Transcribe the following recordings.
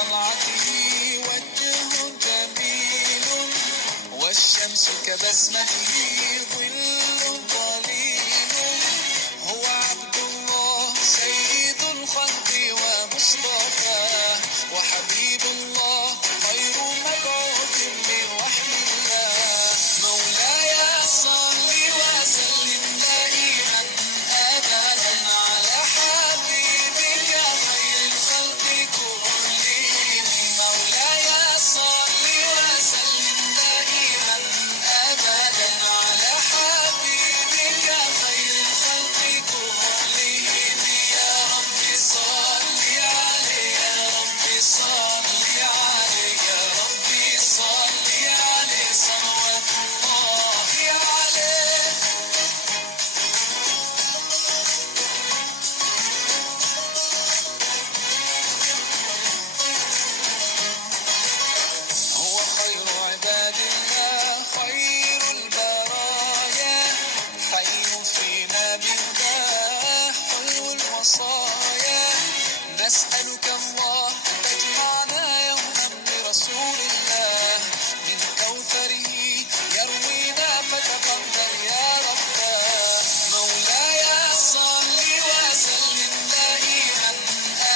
طلعته وجه جميل، والشمس كبسمته ظل ظليل. هو عبد الله سيد الخلق ومصطفى، وحبيب الله خير مبعوث بوحي الله. مولاي صل وسلم دائما أبدا على حبيبك خير الخلق كلهم. مولاي صل وسلم دائما أبدا على حبيبك خير الخلق كلهم. يا رب صل عليه، يا رب صل عليه، يا رب صل عليه صلوات الله عليه. هو خير عباد الله خير البرايا، حي فينا بالله حلو الوصايا. نسألك الله أن تجمعنا يوما برسول الله، من كوثره يروينا فتقبل يا رباه. مولاي صل وسلم دائما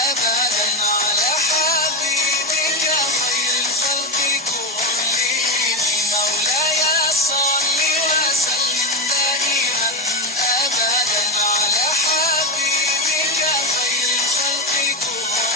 أبدا على حبيبك خير الخلق كلهم. مولاي صل وسلم دائما أبدا على حبيبك خير الخلق كلهم.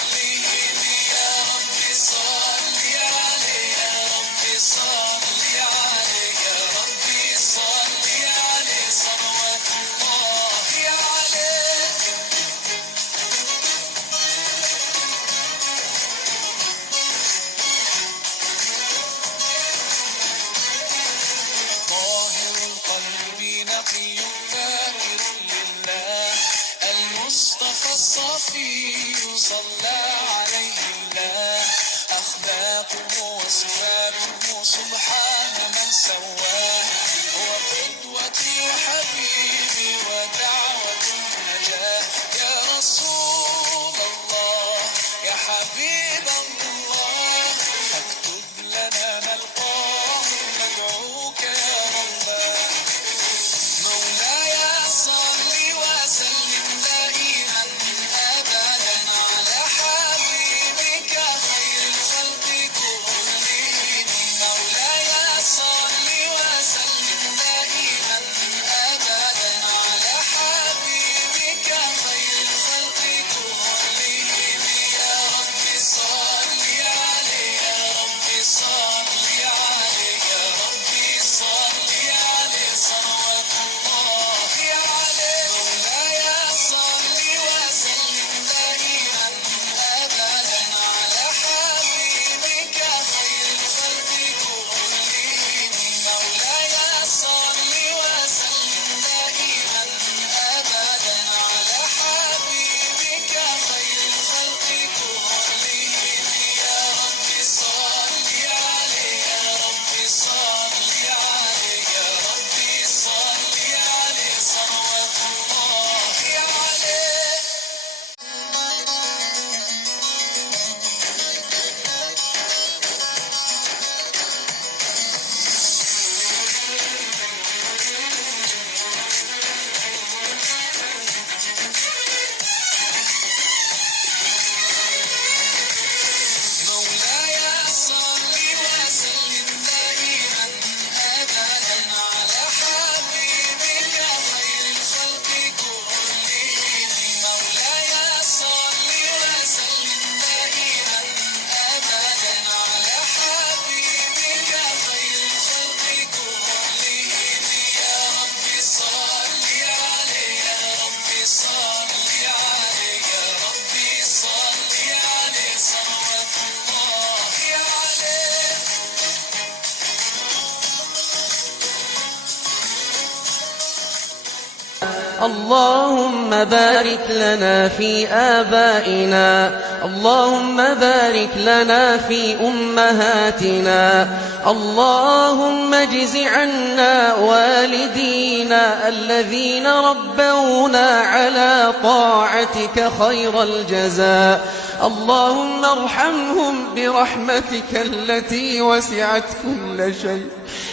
اللهم بارك لنا في آبائنا، اللهم بارك لنا في أمهاتنا، اللهم اجز عنا والدينا الذين ربونا على طاعتك خير الجزاء، اللهم ارحمهم برحمتك التي وسعت كل شيء،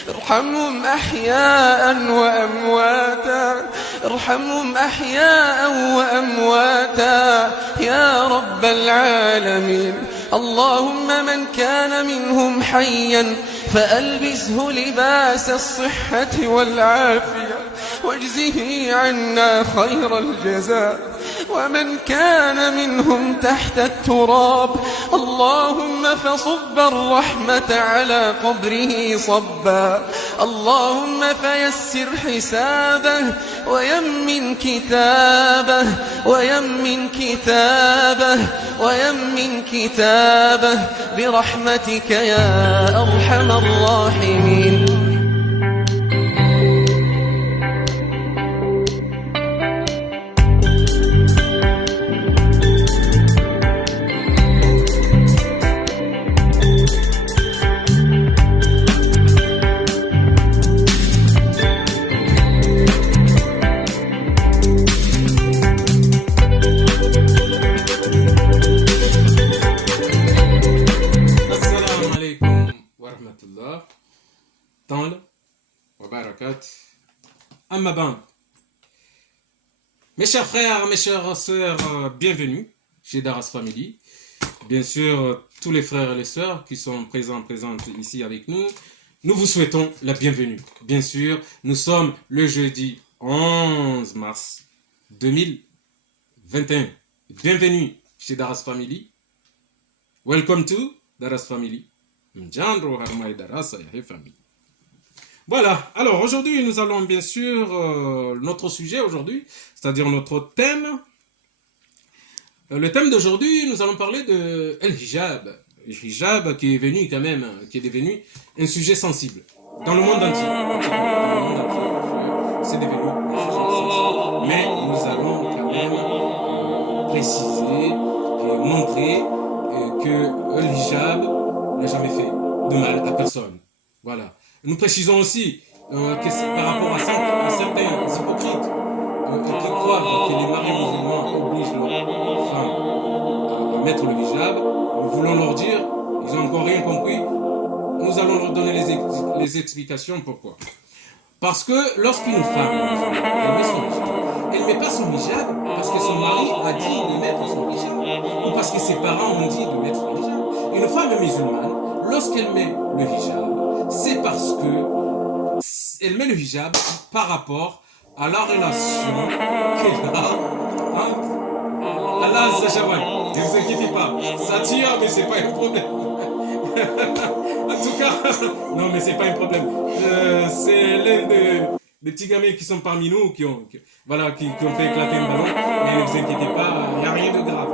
ارحمهم أحياء وأمواتا، ارحمهم أحياء وأمواتا يا رب العالمين. اللهم من كان منهم حيا فألبسه لباس الصحة والعافية واجزه عنا خير الجزاء، ومن كان منهم تحت التراب اللهم فصب الرحمة على قبره صبا، اللهم فيسر حسابه ويمن كتابه ويمن كتابه ويمن كتابه برحمتك يا أرحم الراحمين. Mes chers frères, mes chères sœurs, bienvenue chez Daras Family. Bien sûr, tous les frères et les sœurs qui sont présentes ici avec nous, nous vous souhaitons la bienvenue. Bien sûr, nous sommes le jeudi 11 mars 2021. Bienvenue chez Daras Family. Welcome to Daras Family. Mjandro Harmai Daras Family. Voilà, alors aujourd'hui nous allons bien sûr, notre sujet aujourd'hui, c'est-à-dire notre thème. Le thème d'aujourd'hui, nous allons parler de El-Hijab. Le hijab qui est venu quand même, qui est devenu un sujet sensible dans le monde entier. Dans le monde entier, c'est devenu un sujet sensible. Mais nous allons quand même préciser et montrer que El-Hijab n'a jamais fait de mal à personne. Voilà. Nous précisons aussi que par rapport à certains hypocrites qui croient que les maris musulmans obligent leurs femmes à mettre le hijab, nous voulons leur dire, ils n'ont encore rien compris, nous allons leur donner les explications pourquoi. Parce que lorsqu'une femme elle met son hijab, elle ne met pas son hijab parce que son mari a dit de mettre son hijab ou parce que ses parents ont dit de mettre le hijab. Une femme musulmane, lorsqu'elle met le hijab, c'est parce que elle met le hijab par rapport à la relation qu'elle a entre Allah Azzawajal. Ne vous inquiétez pas, ça tire, mais c'est pas un problème. En tout cas, non, mais c'est pas un problème. C'est l'un des petits gamins qui sont parmi nous qui ont fait éclater un ballon. Mais ne vous inquiétez pas, il n'y a rien de grave.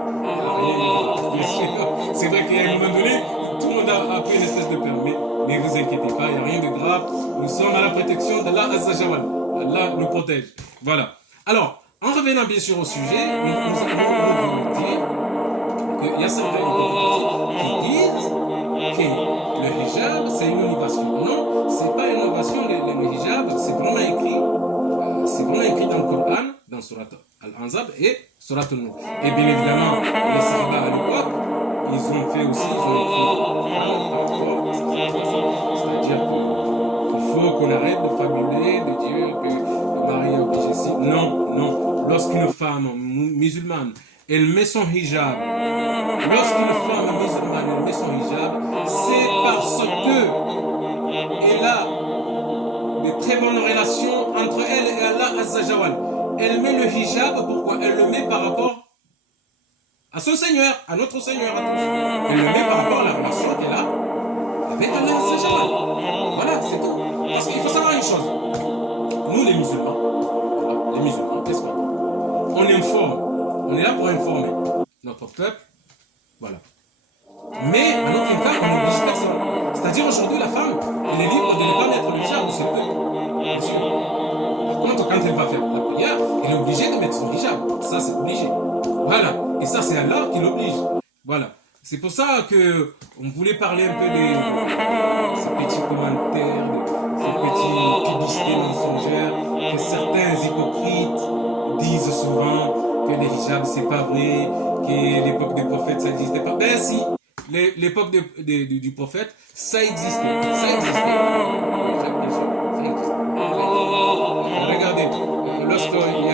C'est vrai qu'à un moment donné, tout le monde a pris une espèce de peur. Mais ne vous inquiétez pas, il n'y a rien de grave. Nous sommes à la protection d'Allah Azzawajal. Allah nous protège. Voilà. Alors, en revenant bien sûr au sujet, nous allons vous dire qu'il y a certains qui disent que le hijab, c'est une innovation. Non, ce n'est pas une innovation, le hijab, c'est vraiment écrit dans le Coran, dans Surat Al-Anzab et Surat Al-Nur. Et bien évidemment, les Sahaba à l'époque, ils ont fait aussi, c'est-à-dire qu'il faut qu'on arrête de fabuler, de dire que le mari est obligé. Non. Lorsqu'une femme musulmane, elle met son hijab, c'est parce que elle a de très bonnes relations entre elle et Allah Azzawajal. Elle met le hijab, pourquoi? Elle le met par rapport à son Seigneur, à notre Seigneur à tous. Elle le met par rapport à la relation qu'elle a avec Allah Azzawajal. Voilà, c'est tout. Parce qu'il faut savoir une chose. Nous les musulmans, qu'est-ce qu'on fait? On informe. On est là pour informer notre peuple. Voilà. Mais en aucun cas, on n'oblige personne. C'est-à-dire aujourd'hui, la femme, elle est libre de ne pas mettre le hijab si elle veut. Bien sûr. Par contre, quand elle va faire la prière, elle est obligée de mettre son hijab. Ça, c'est obligé. Voilà. Et ça, c'est Allah qui l'oblige. Voilà. C'est pour ça que on voulait parler un peu de ces petits commentaires, de ces petites publicités mensongères que certains hypocrites disent souvent que les hijabs c'est pas vrai, que l'époque des prophètes ça n'existait pas. Ben si, l'époque du prophète ça existait. Ça existait. Le hijab, bien sûr, ça existait. Regardez, lorsque il y a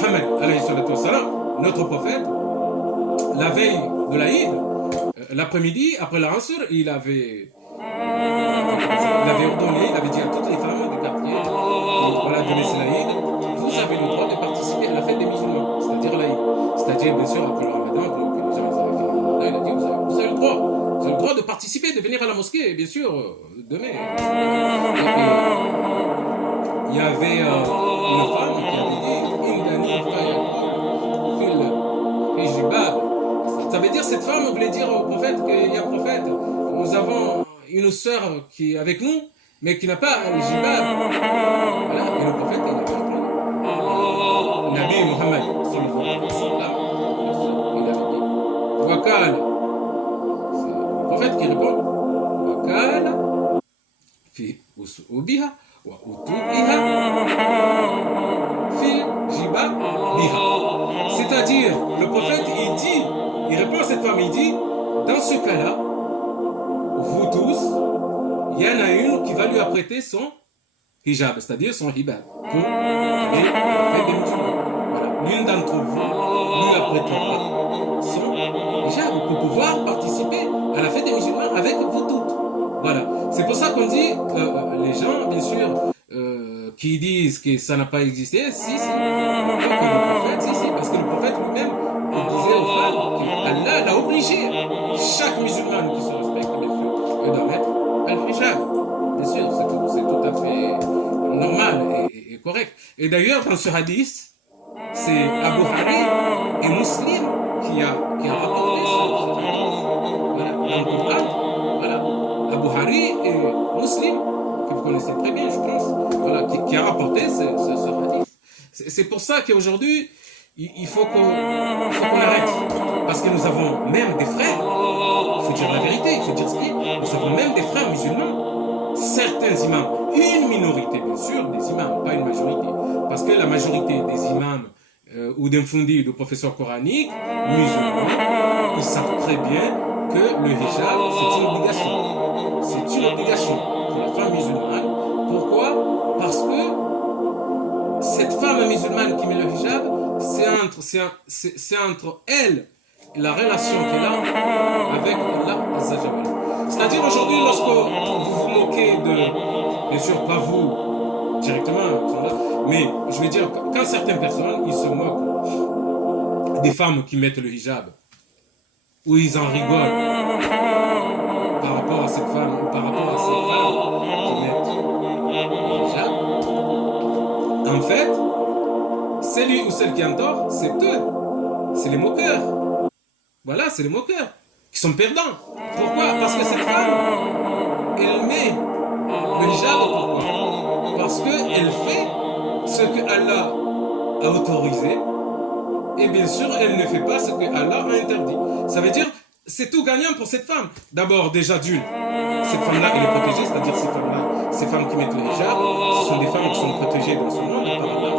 Mohammed, alayhi salatu wassalam, notre prophète, la veille de l'Aïd, l'après-midi, après la Ansur, il avait ordonné, il avait dit à toutes les femmes du quartier, voilà, de laisser l'Aïd, vous avez le droit de participer à la fête des musulmans, c'est-à-dire l'Aïd. C'est-à-dire, bien sûr, après le Ramadan, que les gens avaient fait le Ramadan, il a dit, vous avez le droit. Vous avez le droit de participer, de venir à la mosquée, bien sûr, demain. Il y avait une femme qui avait dit, Indani fil hijab. Ça veut dire, cette femme voulait dire au prophète qu'il y a prophète, nous avons une sœur qui est avec nous, mais qui n'a pas le jibab. Voilà, et le prophète, il a répondu. Nabi Muhammad, sallallahu alayhi wa sallam, il avait dit, Wakal. C'est le prophète qui répond, Wakal, fi usubiha, wa utubiha, fil jibab biha. C'est-à-dire, le prophète, il répond à cette femme, il dit, dans ce cas-là, vous tous, il y en a une qui va lui apprêter son hijab, c'est-à-dire son hibab, pour aller à la fête des musulmans. Voilà. L'une d'entre vous lui apprêtera son hijab pour pouvoir participer à la fête des musulmans avec vous toutes. Voilà. C'est pour ça qu'on dit, les gens, bien sûr, qui disent que ça n'a pas existé, si, que le prophète, si, parce que le prophète lui-même, il disait aux femmes qu'Allah l'a obligé, chaque musulman qui se respecte, bien sûr, doit mettre al-hijab. Bien sûr, c'est tout à fait normal et correct. Et d'ailleurs, dans ce hadith, c'est Abu Hari et Muslim qui a rapporté ce hadith. Voilà, dans le Coran, voilà, Abu Hari et Muslim, que vous connaissez très bien, je pense, voilà, qui a rapporté ce hadith. C'est pour ça qu'aujourd'hui, il faut qu'on arrête. Parce que nous avons même des frères, il faut dire la vérité, il faut dire ce qui est. Nous avons même des frères musulmans, certains imams, une minorité bien sûr, des imams, pas une majorité. Parce que la majorité des imams ou d'infundis, de professeurs coraniques, musulmans, ils savent très bien que le hijab, c'est une obligation. C'est une obligation pour la femme musulmane. Pourquoi? Parce que cette femme musulmane qui met le hijab, c'est entre elle et la relation qu'elle a avec Allah Azzawajal. C'est-à-dire aujourd'hui, lorsque vous vous moquez de, bien sûr pas vous directement, mais je veux dire, quand certaines personnes, ils se moquent des femmes qui mettent le hijab, ou ils en rigolent par rapport à cette femme, ou par rapport à ces femmes qui mettent le hijab, en fait, celui ou celle qui a tort, c'est eux. C'est les moqueurs. Voilà, c'est les moqueurs qui sont perdants. Pourquoi? Parce que cette femme, elle met le hijab. Pourquoi? Parce qu'elle fait ce que Allah a autorisé. Et bien sûr, elle ne fait pas ce que Allah a interdit. Ça veut dire, c'est tout gagnant pour cette femme. D'abord, déjà d'une, cette femme-là, elle est protégée. C'est-à-dire ces femmes-là, ces femmes qui mettent le hijab, ce sont des femmes qui sont protégées dans son monde par Allah.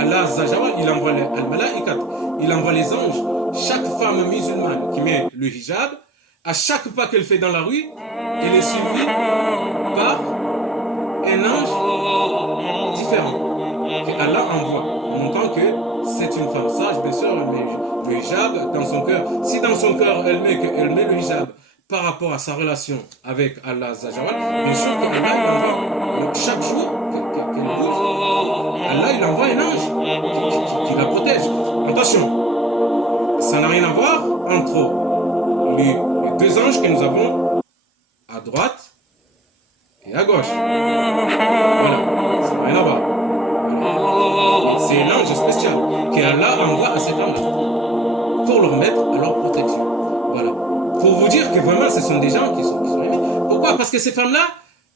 Allah Azzawajal, il envoie al-mala'ikat, il envoie les anges. Chaque femme musulmane qui met le hijab, à chaque pas qu'elle fait dans la rue, elle est suivie par un ange différent que Allah envoie, en montrant que c'est une femme sage, bien sûr, elle met le hijab dans son cœur. Si dans son cœur, elle met le hijab par rapport à sa relation avec Allah Azzawajal, bien sûr qu'Allah envoie chaque jour qu'elle bouge, Allah il envoie un ange qui la protège. Attention, ça n'a rien à voir entre les deux anges que nous avons à droite et à gauche. Voilà, ça n'a rien à voir. Voilà. C'est un ange spécial qu'Allah envoie à ces femmes-là pour leur mettre à leur protection. Voilà. Pour vous dire que vraiment, ce sont des gens qui sont aimés. Pourquoi? Parce que ces femmes-là,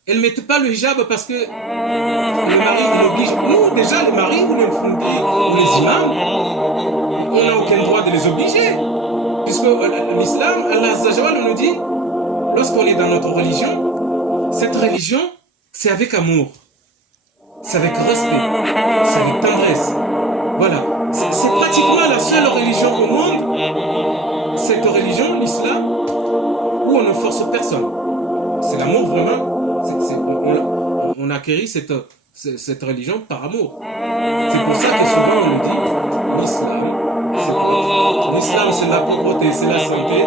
elles ne mettent pas le hijab parce que le mari l'oblige. Nous, déjà, les maris ou les fondés ou les imams, on n'a aucun droit de les obliger. Puisque l'islam, Allah Azza wa Jalla nous dit, lorsqu'on est dans notre religion, cette religion, c'est avec amour, c'est avec respect, c'est avec tendresse. Voilà. C'est pratiquement la seule religion au monde, cette religion, l'islam, où on ne force personne. C'est l'amour vraiment. On a acquéri cette religion par amour. C'est pour ça que souvent on nous dit l'islam c'est la pauvreté, c'est la santé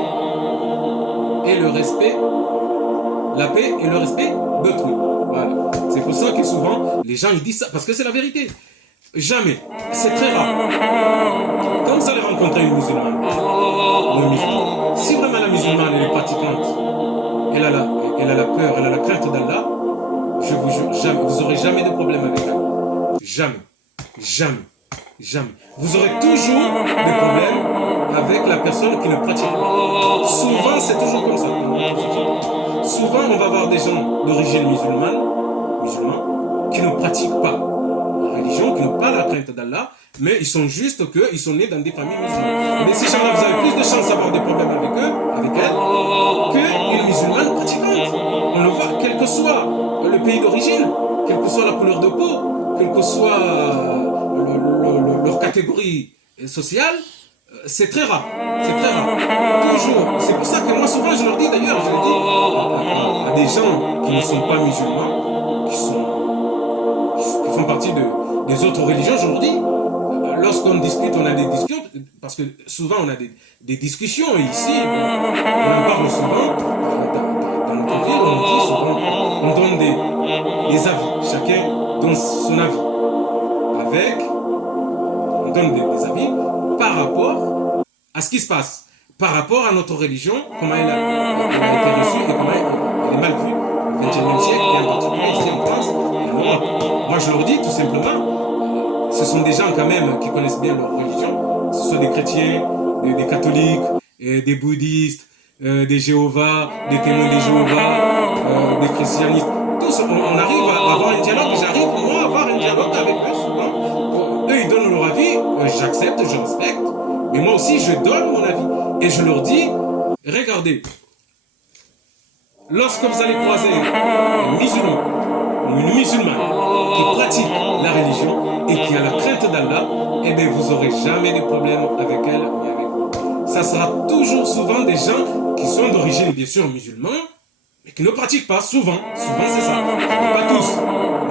et le respect, la paix et le respect d'autrui. Voilà. C'est pour ça que souvent les gens ils disent ça, parce que c'est la vérité. Jamais, c'est très rare. Quand vous allez rencontrer une musulmane ou un musulman, si vraiment la musulmane elle est pratiquante, elle a la peur, elle a la crainte d'Allah, je vous jure, jamais, vous n'aurez jamais de problème avec elle. Jamais. Jamais. Jamais. Vous aurez toujours des problèmes avec la personne qui ne pratique pas. Souvent, c'est toujours comme ça. Souvent, on va voir des gens d'origine musulmane qui ne pratiquent pas la religion, qui n'ont pas la crainte d'Allah, mais ils sont juste qu'ils sont nés dans des familles musulmanes. Mais ces gens-là, vous avez plus de chances d'avoir des problèmes avec eux, avec elles, qu'une musulmane pratiquante. On le voit, quel que soit le pays d'origine, quelle que soit la couleur de peau, quelle que soit leur catégorie sociale, c'est très rare. C'est très rare. Toujours. C'est pour ça que moi, souvent, je leur dis d'ailleurs, je le dis à des gens qui ne sont pas musulmans, qui font partie des autres religions, je leur dis, lorsqu'on discute, on a des discussions, parce que souvent on a des discussions ici, on en parle souvent, dans notre ville, on dit souvent, on donne des avis, chacun donne son avis. On donne des avis par rapport à ce qui se passe, par rapport à notre religion, comment elle a été reçue et comment elle est mal vue au XXIe siècle, et en particulier ici en France et en Europe. Moi je leur dis tout simplement, ce sont des gens quand même qui connaissent bien leur religion, ce sont des chrétiens, des catholiques, des bouddhistes, des Jéhovah, des témoins des Jéhovah, des christianistes. Tous, on arrive à avoir un dialogue, j'arrive moi à avoir un dialogue avec eux souvent. Eux ils donnent leur avis, j'accepte, je respecte, mais moi aussi je donne mon avis. Et je leur dis, regardez, lorsque vous allez croiser un musulman ou une musulmane qui pratique la religion et qui a la crainte d'Allah, eh bien vous n'aurez jamais de problème avec elle ni avec vous. Ça sera toujours souvent des gens qui sont d'origine bien sûr musulmane, mais qui ne pratiquent pas, souvent c'est ça, pas tous,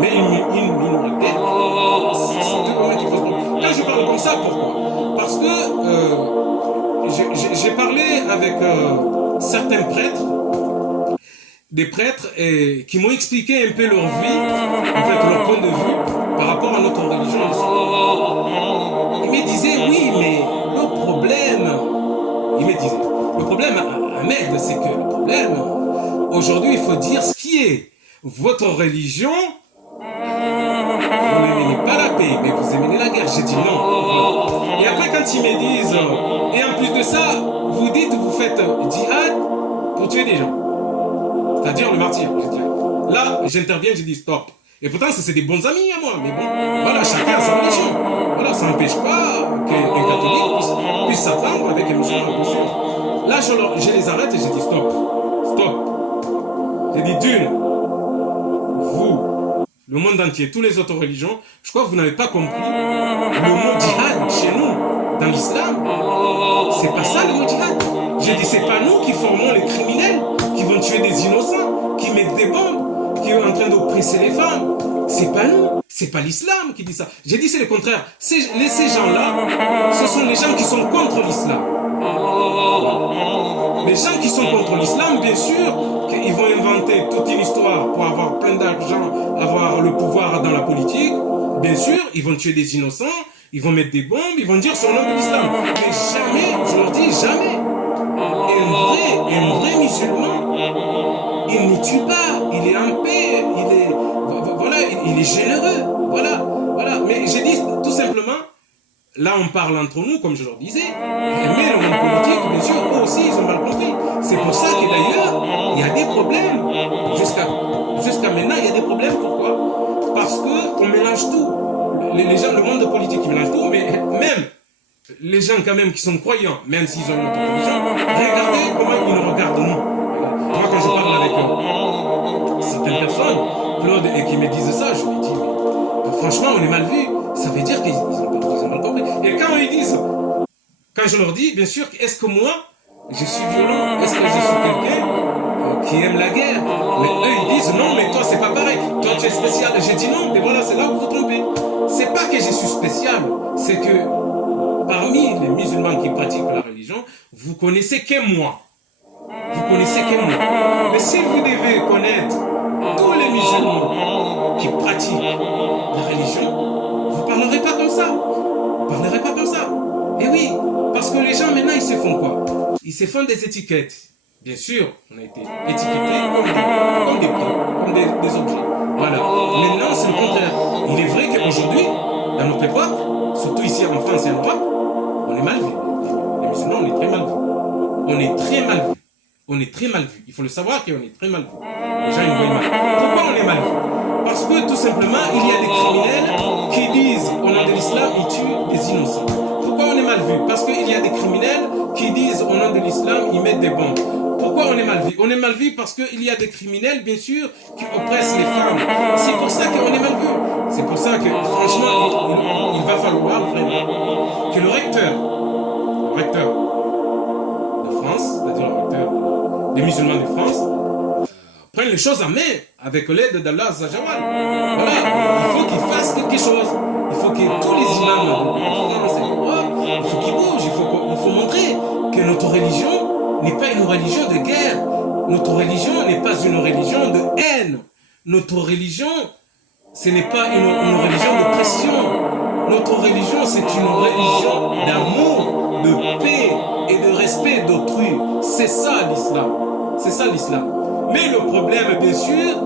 mais une minorité, c'est tout moment qui pose problème. Quand je parle comme ça, pourquoi? Parce que j'ai parlé avec certains prêtres, des prêtres qui m'ont expliqué un peu leur vie, en fait leur point de vue par rapport à notre religion. Ils me disaient, oui, mais le problème, Ahmed, c'est que le problème, aujourd'hui, il faut dire ce qui est. Votre religion, vous n'aimez pas la paix, mais vous aimez la guerre. J'ai dit non. Et après, quand ils me disent, et en plus de ça, vous dites, vous faites djihad pour tuer des gens. C'est-à-dire le martyr. Là, j'interviens, je dis stop. Et pourtant, c'est des bons amis à moi. Mais bon, voilà, chacun a sa religion. Voilà, ça n'empêche pas qu'un catholique puisse s'attendre avec un musulman. Là, je les arrête et je dis stop. Stop. J'ai dit d'une, vous, le monde entier, toutes les autres religions, je crois que vous n'avez pas compris le mot djihad chez nous, dans l'islam. C'est pas ça le mot djihad. J'ai dit, c'est pas nous qui formons les criminels, qui vont tuer des innocents, qui mettent des bombes, qui sont en train d'oppresser les femmes. C'est pas nous, c'est pas l'islam qui dit ça. J'ai dit, c'est le contraire. Ces gens-là, ce sont les gens qui sont contre l'islam. Les gens qui sont contre l'islam, bien sûr, qu'ils vont inventer toute une histoire pour avoir plein d'argent, avoir le pouvoir dans la politique. Bien sûr, ils vont tuer des innocents, ils vont mettre des bombes, ils vont dire son nom de l'islam. Mais jamais, je leur dis jamais, un vrai musulman, il ne tue pas, il est en paix, il est généreux, voilà. Mais j'ai dit tout simplement, là on parle entre nous, comme je leur disais, mais le monde politique, bien sûr, eux aussi, ils ont mal compris. C'est problèmes. Jusqu'à maintenant, il y a des problèmes. Pourquoi? Parce qu'on mélange tout. Les gens, le monde politique, ils mélangent tout, mais même les gens quand même qui sont croyants, même s'ils ont une autre religion, regardez comment ils nous regardent nous. Moi, quand je parle avec certaines personnes, Claude, et qui me disent ça, je me dis, mais, franchement, on est mal vu. Ça veut dire qu'ils ont mal compris. Et quand ils disent, quand je leur dis, bien sûr, est-ce que moi, je suis violent? Est-ce que je suis quelqu'un qui aime la guerre? Mais eux, ils disent, non, mais toi, c'est pas pareil. Toi, tu es spécial. J'ai dit non, mais voilà, c'est là où vous vous trompez. C'est pas que je suis spécial, c'est que parmi les musulmans qui pratiquent la religion, vous connaissez que moi. Vous connaissez que moi. Mais si vous devez connaître tous les musulmans qui pratiquent la religion, vous parlerez pas comme ça. Vous parlerez pas comme ça. Et oui, parce que les gens maintenant, ils se font quoi? Ils se font des étiquettes. Bien sûr, on a été étiquetés comme des points, comme des objets. Voilà. Maintenant, c'est le contraire. Il est vrai qu'aujourd'hui, dans notre époque, surtout ici en France et en Europe, on est mal vu. Les musulmans, on est très mal vus. On est très mal vus. On est très mal vus. Il faut le savoir qu'on est très mal vus. Les gens, ils voient mal. Pourquoi on est mal vus? Parce que tout simplement, il y a des criminels qui disent au nom de l'islam, ils tuent des innocents. Pourquoi on est mal vu? Parce qu'il y a des criminels qui disent au nom de l'islam, ils mettent des bombes. Pourquoi on est mal vu? On est mal vu parce qu'il y a des criminels, bien sûr, qui oppressent les femmes. C'est pour ça qu'on est mal vu. C'est pour ça que, franchement, il va falloir vraiment que le recteur de France, c'est-à-dire le recteur des musulmans de France, prenne les choses en main avec l'aide d'Allah Azawajal. Voilà, il faut qu'il fasse quelque chose. Il faut que tous les imams de France et d'Europe, il faut qu'ils bougent. Il faut montrer que notre religion n'est pas une religion de guerre. Notre religion n'est pas une religion de haine. Notre religion, ce n'est pas une religion de pression. Notre religion, c'est une religion d'amour, de paix et de respect d'autrui. C'est ça l'islam. C'est ça l'islam. Mais le problème, bien sûr,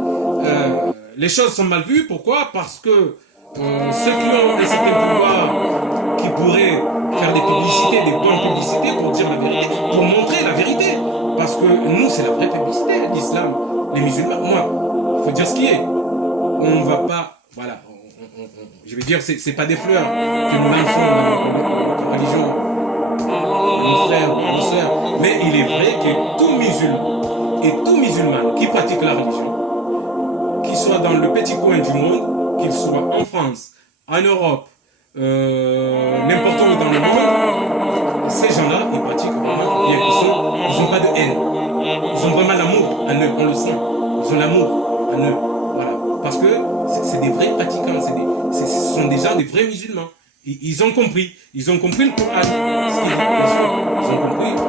les choses sont mal vues. Pourquoi? Parce que ceux qui ont un certain pouvoir, qui pourraient faire des publicités, des bonnes publicités pour dire la vérité, pour montrer la vérité. Parce que nous, c'est la vraie publicité, l'islam. Les musulmans, moi, il faut dire ce qui est. On ne va pas, voilà, je vais dire, c'est pas des fleurs que nous lançons dans notre religion, nos frères, nos sœurs. Mais il est vrai que tout musulman et tout musulman qui pratique la religion, qu'il soit dans le petit coin du monde, qu'il soit en France, en Europe, n'importe où dans le monde, ces gens-là, ils pratiquent vraiment, ils n'ont pas de haine. Ils ont vraiment l'amour en eux, on le sent. Ils ont l'amour en eux. Voilà. Parce que c'est des vrais pratiquants, ce sont des gens, des vrais musulmans. Ils ont compris. Ils ont compris le Coran. Ils ont compris le Coran.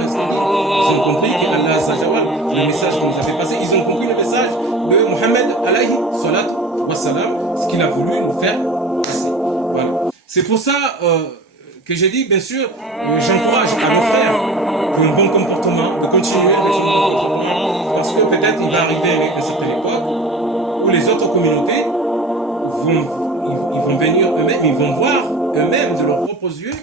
Ils ont compris qu'Allah Azawajal, le message qu'on nous avait passé, ils ont compris le message de Mohammed alayhi salat wa salam, ce qu'il a voulu nous faire passer. Voilà. C'est pour ça que j'ai dit, bien sûr, j'encourage à nos frères qui ont un bon comportement, de continuer avec son bon comportement, parce que peut-être il va arriver avec une certaine époque où les autres communautés vont venir eux-mêmes, ils vont voir eux-mêmes de leurs propres yeux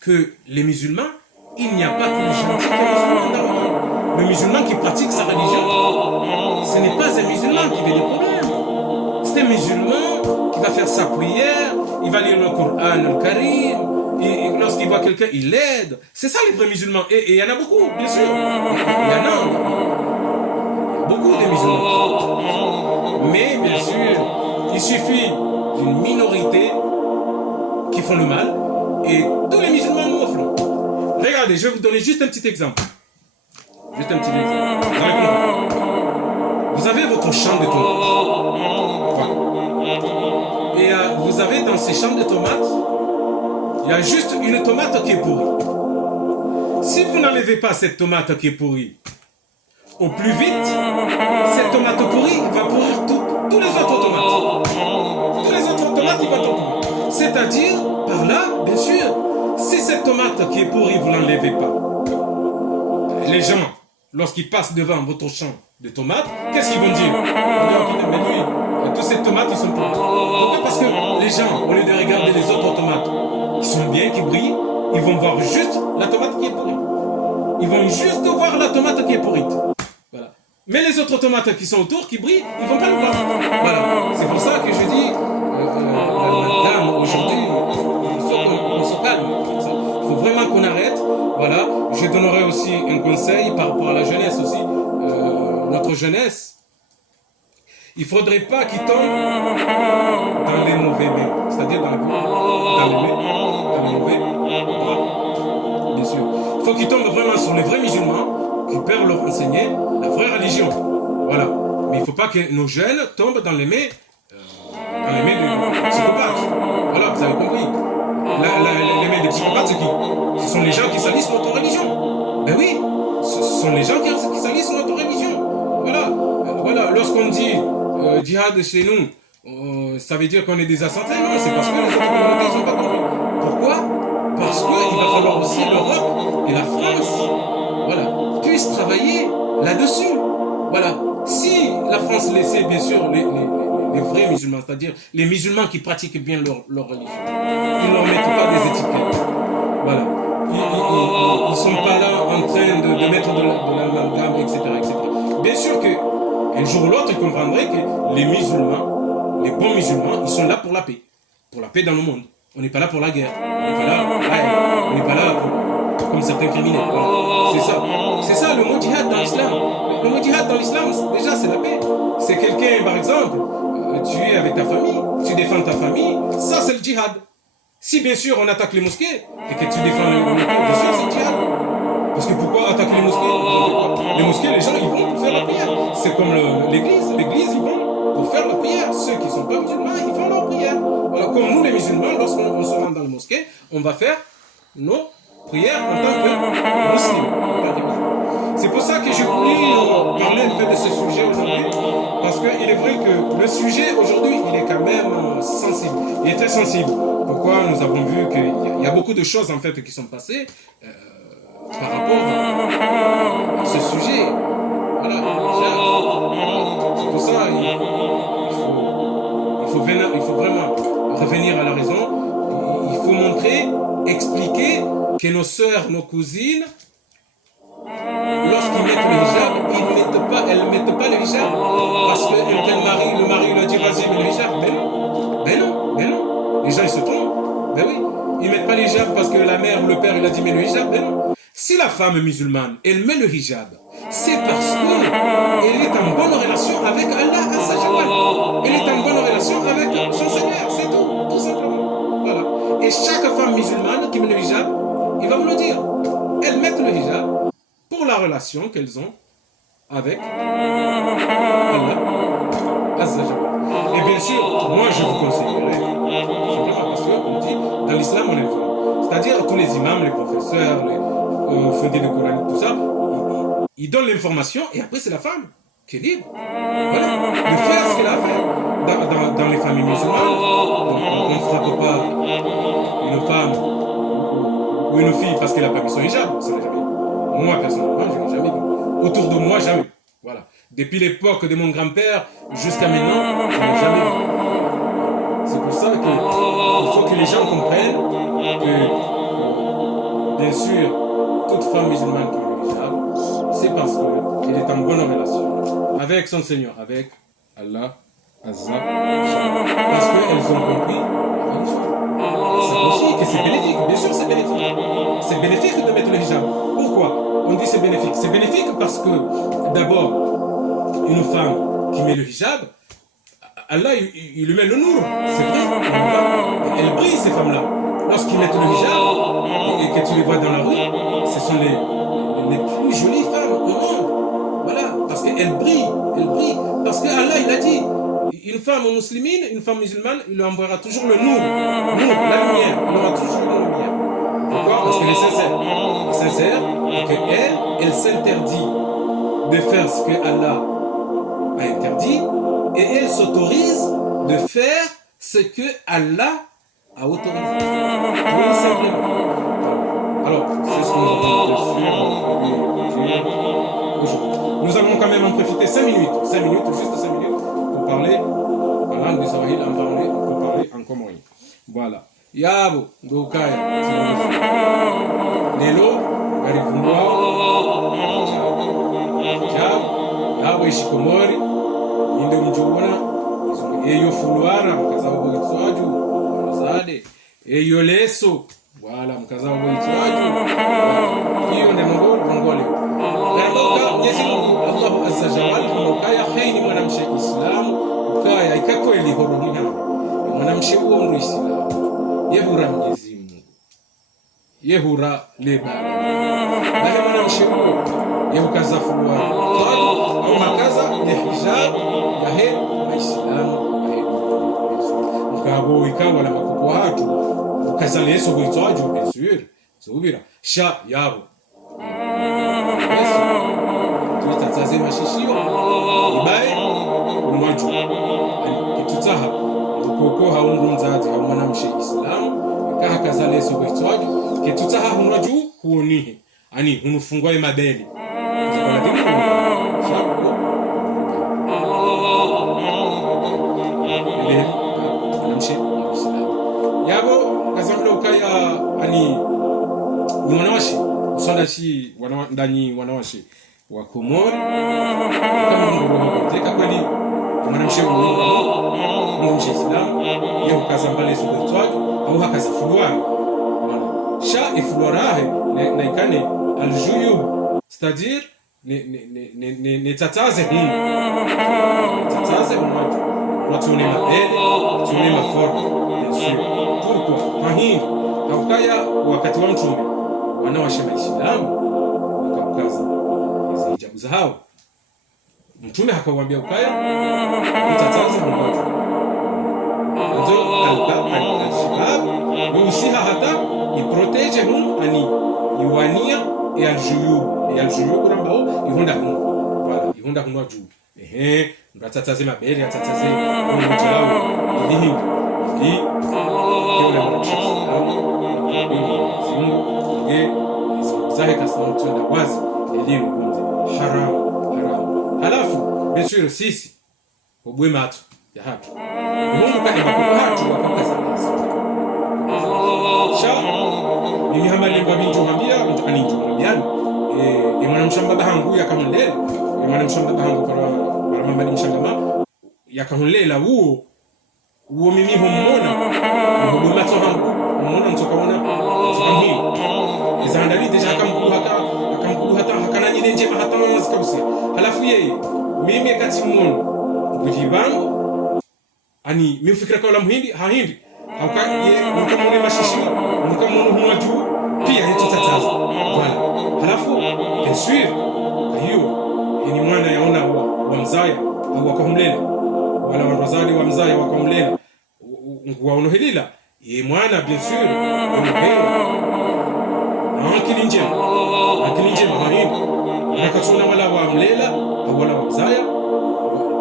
que les musulmans, il n'y a pas que les gentils que les musulmans dans le monde. Le musulman qui pratique sa religion, ce n'est pas un musulman qui veut des problèmes. C'est un musulman qui va faire sa prière, il va lire le Coran, le Karim, et lorsqu'il voit quelqu'un, il l'aide. C'est ça les vrais musulmans. Et il y en a beaucoup, bien sûr. Il y en a beaucoup de musulmans. Mais bien sûr, il suffit d'une minorité qui font le mal et tous les musulmans nous offrent. Regardez, je vais vous donner juste un petit exemple. Juste un petit exemple. Vous avez votre champ de tomates. Voilà. Et vous avez dans ces champs de tomates, il y a juste une tomate qui est pourrie. Si vous n'enlevez pas cette tomate qui est pourrie, au plus vite, cette tomate pourrie va pourrir tous les autres tomates. Tous les autres tomates, ils vont pourrir. C'est-à-dire, par là, bien sûr, si cette tomate qui est pourrie, vous ne l'enlevez pas, les gens, lorsqu'ils passent devant votre champ de tomates, qu'est-ce qu'ils vont dire? Mais lui, toutes ces tomates, ils sont pourries. Pourquoi? Parce que les gens, au lieu de regarder les autres tomates qui sont bien, qui brillent, ils vont voir juste la tomate qui est pourrie. Ils vont juste voir la tomate qui est pourrie. Voilà. Mais les autres tomates qui sont autour, qui brillent, ils vont pas le voir. Voilà. C'est pour ça que je dis, la dame, aujourd'hui, il faut qu'on se calme. Il faut vraiment qu'on arrête. Voilà. Je donnerai aussi un conseil par rapport à la jeunesse aussi. Notre jeunesse, il ne faudrait pas qu'ils tombent dans les mauvais mains. C'est-à-dire dans les mauvais bras. Bien sûr. Il faut qu'ils tombent vraiment sur les vrais musulmans qui peuvent leur enseigner la vraie religion. Voilà. Mais il ne faut pas que nos jeunes tombent dans les mains des psychopathes. Voilà, vous avez compris. Les mains des psychopathes, c'est qui? Ce sont les gens qui salissent notre religion. Ben oui, ce sont les gens qui salissent notre religion. Voilà. Voilà. Lorsqu'on dit djihad chez nous, ça veut dire qu'on est des assassins. Non, c'est parce que les autres communautés n'ont pas compris. Pourquoi? Parce qu'il va falloir aussi l'Europe et la France, voilà, puissent travailler là-dessus. Voilà. Si la France laissait bien sûr les vrais musulmans, c'est-à-dire les musulmans qui pratiquent bien leur religion, ils ne leur mettent pas des étiquettes. Voilà. Ils ne sont pas là en train de mettre de l'amalgame, etc., etc. Bien sûr qu'un jour ou l'autre, ils comprendraient que les musulmans, les bons musulmans, ils sont là pour la paix dans le monde. On n'est pas là pour la guerre. On n'est pas là comme certains criminels. Voilà. C'est ça le mot djihad dans l'islam. Le mot djihad dans l'islam, déjà, c'est la paix. C'est quelqu'un, par exemple, tu es avec ta famille, tu défends ta famille, ça c'est le djihad. Si bien sûr on attaque les mosquées et que tu défends les mosquées, bien sûr c'est le djihad. Parce que pourquoi attaquer les mosquées? Les mosquées, les gens, ils vont pour faire la prière. C'est comme l'église. L'église, ils vont pour faire la prière. Ceux qui ne sont pas musulmans, ils font leur prière. Voilà, comme nous les musulmans, lorsqu'on se rend dans la mosquée, on va faire nos prières en tant que musulmans. C'est pour ça que je voulais parler un peu de ce sujet aujourd'hui, parce qu'il est vrai que le sujet aujourd'hui, il est quand même sensible. Il est très sensible. Pourquoi? Nous avons vu qu'il y a beaucoup de choses en fait qui sont passées par rapport à ce sujet. Voilà. C'est pour ça il faut vraiment revenir à la raison. Il faut montrer, expliquer que nos sœurs, nos cousines, lorsqu'ils mettent le hijab, elles ne mettent pas le hijab parce que le mari lui a dit vas-y mets le hijab. Ben non. Les gens ils se trompent. Ben oui. Ils ne mettent pas le hijab parce que la mère ou le père il a dit mets le hijab. Ben non. Si la femme musulmane, elle met le hijab, c'est parce qu'elle est en bonne relation avec Allah Azza. Elle est en bonne relation avec son Seigneur. C'est tout simplement. Voilà. Et chaque femme musulmane qui met le hijab, il va vous le dire. Elles mettent le hijab pour la relation qu'elles ont avec Allah Azza. Et bien sûr, moi je vous conseillerais, simplement parce qu'on dit, dans l'islam on est femme. C'est-à-dire tous les imams, les professeurs, les fondés de Coran, tout ça, ils donnent l'information et après c'est la femme qui est libre. Voilà, de faire ce qu'elle a à faire. Dans les familles musulmanes, on ne frappe pas une femme ou une fille parce qu'elle a pas mis son hijab, ça n'a jamais dit. Moi, personnellement, je n'ai jamais dit. Autour de moi, jamais. Voilà. Depuis l'époque de mon grand-père jusqu'à maintenant, je n'ai jamais dit. C'est pour ça qu'il faut que les gens comprennent que, bien sûr, toute femme musulmane qui met le hijab, c'est parce qu'elle est en bonne relation avec son Seigneur, avec Allah Azza. Parce qu'elles ont compris la religion. C'est aussi que c'est bénéfique. Bien sûr, c'est bénéfique. C'est bénéfique de mettre le hijab. Pourquoi on dit c'est bénéfique? C'est bénéfique parce que, d'abord, une femme qui met le hijab, Allah, il lui met le nour. C'est vrai. Elle brille, ces femmes-là. Lorsqu'ils mettent le hijab et que tu les vois dans la rue, ce sont les plus jolies femmes au monde. Voilà. Parce qu'elles brillent. Elles brillent. Parce que Allah, il a dit, une femme musulmane, une femme musulmane, il lui envoiera toujours le nour. La lumière. Il aura toujours la lumière. Pourquoi? Parce qu'elle est sincère. Elle est sincère et qu'elle s'interdit de faire ce que Allah a interdit et elle s'autorise de faire ce que Allah a autorisé. Tout simplement. Alors, c'est ce que nous avons fait aujourd'hui. Nous allons quand même en profiter 5 minutes, juste 5 minutes, pour parler en langue d'Israël, pour parler en comorien. Voilà. Yabo, Dokaya, Lelo, Garifumba, Yabo, ishi Komori inde mjuna eyo fulwara mkaza ubo itwaju mzade eyo leso wala mkaza ubo itwaju hiyo ndio ngongole na Mwenyezi Mungu Allah azza jalla mkaya khaini mwanamshe Islamu kaya ikakweli horoni hapa mwanamshe huo Muislamu yehura Mwenyezi Mungu yehura leba na mwanamshe huo yehukaza fulwara au makaza ya hijab ya he Waislamu mkabo ikawa na makupo hatu ukaza leso kuitwaje bien subira sha yabo tuitazaze mashishio ibaye umwaju kitutaha ukoko haungu mzazi au mwanamshe Islamu kaha kaza leso kuitwaje kitutaha umwaju huonihe ani unufungwa mabeli kwa dini shabu mwanamshe Islamu yabo kazamlo ukaya ani mwanawashi usondashi ndani wanawashi wa Komori kama Mungu teka kweli mwanamshe mwanamshe Islamu yeye kazambale sugutwaje au hakazifulwa sha ifulwarahe na ikane aljuyub c'est-à-dire ne tataze watu ni mabele watu ni maforma pourquoi tahini haukaya wakati wa mtume wanawasha Waislamu wakabukaza hizo hijabu zao mtume akawaambia ukaya utataza mmoja ndio al-shabab yusiha hata iprotege ani iwania yaljuyub rambao ihonda kunwa juu ngatataze mabele atataze mjao ndihi yule zahe kasema tunda wazi elimu kunze haram halafu besure sisi obwe matu ya hatu mungu kani makupa hatu wakaza sha mimi hamali mbabinjo hambia mtakani njobiani mwanamshamba bahangu yakamlela mwanamshamba bahangu para mama mshangama yakamlela huo mimi humona obwe matu hangu humona mtokaona mtokamhi izandali deja akamkulu hata hakana nyine njema hata wanazikausia halafu yeye mimi kati mmono kujibangu ani mifikira kwa la muhindi hahindi hauka ye mkamone mashishi mkamone huwa juu pia hicho tataza wala halafu pensure hiyo ni mwana yaona wa mzaya au wakamlela wala warozali wa mzaya wakamlela waono hilila ye mwana bien sûr akili njema mahindi nakatuna wala wa mlela wala wa mzaya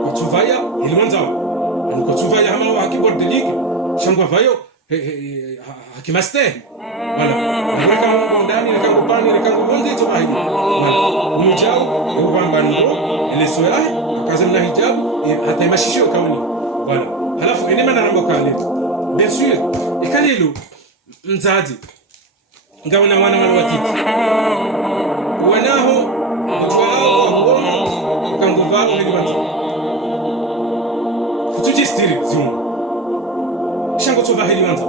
kutuvaya iliwanza anikutuvaya hama wa kibordiliki shangwa vayo hakimaste wala weka mungu ndani nikangopani nikangobonze to ahi wala umujao ubamba ndo ile swala akazana hijabu hata imashisho kauni wala halafu enema na rambo kale bien sûr ikalilo mzazi ngawana wana watiti wanaho mtwao wabono kangova ni watu kutujistiri zimu shango tova heli wanza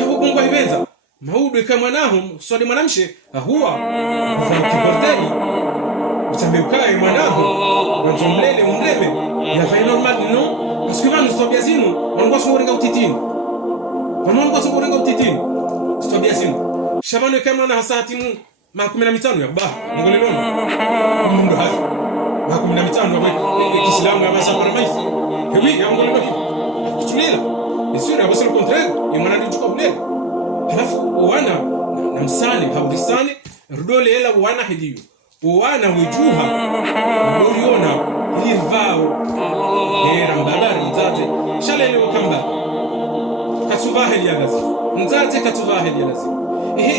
yabo bongwa hibenza maudu kama naho swali mwanamshe huwa kwa kibordeli utameukae mwanaho wanzomlele umleme ya fa normal no parce que vanu stobia zinu wango sorenga utitini stobia zinu shabano kama na hasati mu ma 15 ya baba ngolelona mundu hazi ma 15 ya Kiislamu ya basa para mais hewi ya ngolelona kutulela bisura basi le contraire ya mwana ndicho kublela halafu wana na msane haudisane rudole ela wana hidiyo wana wijuha uliona ilivao era mbabari mzate shalele ukamba katuvahe ya lazima mzate katuvahe ya lazima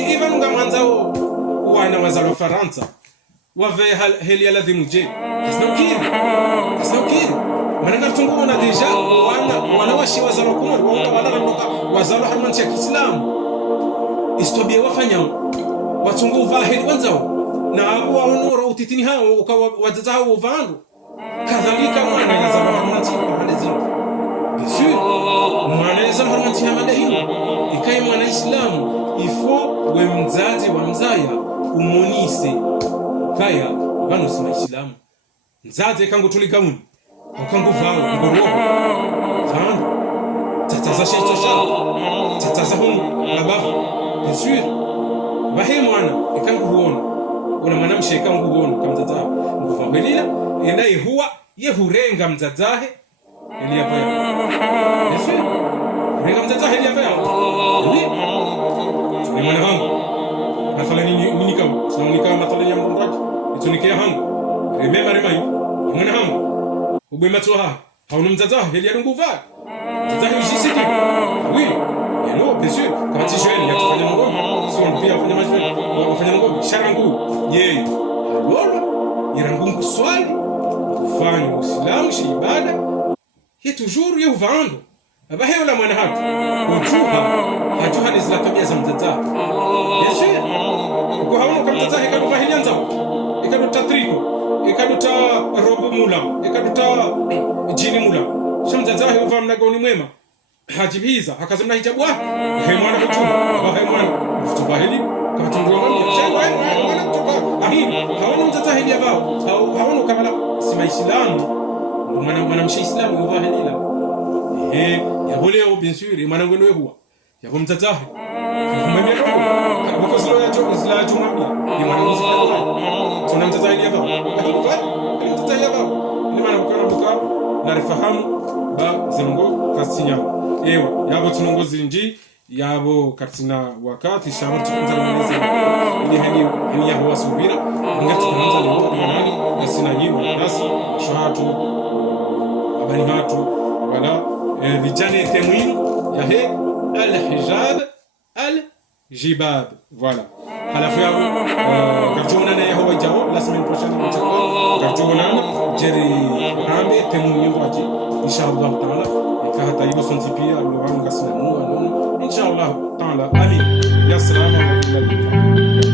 even ngamwanzao wana wazalo Faransa wave heli ya lazima je kasnaukiri mananga tungona deja wana washi wazalo Komori wala randoka wazalo harmanti ya Kiislamu istobie wafanya watungu vaheli wanzao na abo waonoro utitini hao ukawazaza hao vandu kadhalika mwana yazama harmanti pande zino bien sûr mwana yazama harmanti hamada hino ikaye mwana islamu ifo we mzazi wa mzaya umonise kaya bano sima islamu mzazi kangu tulikauni kangu vao ngoroho fano tataza shito shao tataza humu abafu bien sûr bahe mwana ikangu huona una mwana msheka kangu huona kamtata nguvawelila enaye huwa yehurenga mzazahe eliyapaya bien sûr renga mzazahe eliyapaya oui ni mwana wangu mathalani unika unika mathalani ya mrondaji itunikia hangu remema remayo mwana wangu ubwema tsoha haunu mzazahe eliyadunguva mzazahe ujisiki oui yano bien sûr kama tishweni ya kufanya ngombe sio pia kufanya majweni kufanya ngombe sharangu ye alolo irangungu swali kufanya uislamu shi ibada ye toujours ye uvando abahe la mwana hatu ujuha ni zila tabia za mzazahe bien sûr kwa haunu kama mzazahe kaduva hilianza ikaduta triko ikaduta robo mula ikaduta jini mula shamzazahe uva mnagoni mwema hajibiza akazimna hijabu he mwana kuchuma abahe mwana kutubahili kama tunduwa mwana shangwa mwana kutoka ahini hawana mzazahe hili abao hawana kamala sima islamu mwana mshe islamu uva helila yaboleo bien sûr mwana ngweno huwa yabo mzazahe kumemia roho bako zilo ya jogo zila jumabia ni mwana mzazahe tuna mzazahe hili abao ni mzazahe abao ni mwana kukana buka na rifahamu ba zinongo kasinyama ewa yabo tunongozi nji yabo katina wakati shamu tukunza mwenezi ili heni yabo wasubira ngati tunaanza leo nani nasina nyingi nasi shahatu abani hatu wala vijana temwinu ya he al-hijab al-jibab voilà halafu yabo karjuna na yaho wajao la semaine prochaine inshallah karjuna jeri rambe temwinu waji inshallah taala hata hivyo sonti pia alowanga sinamu alonu inshallah taala amin ya salama wa billahi.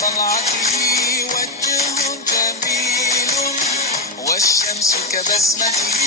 طلعته وجه جميل والشمس كبسمته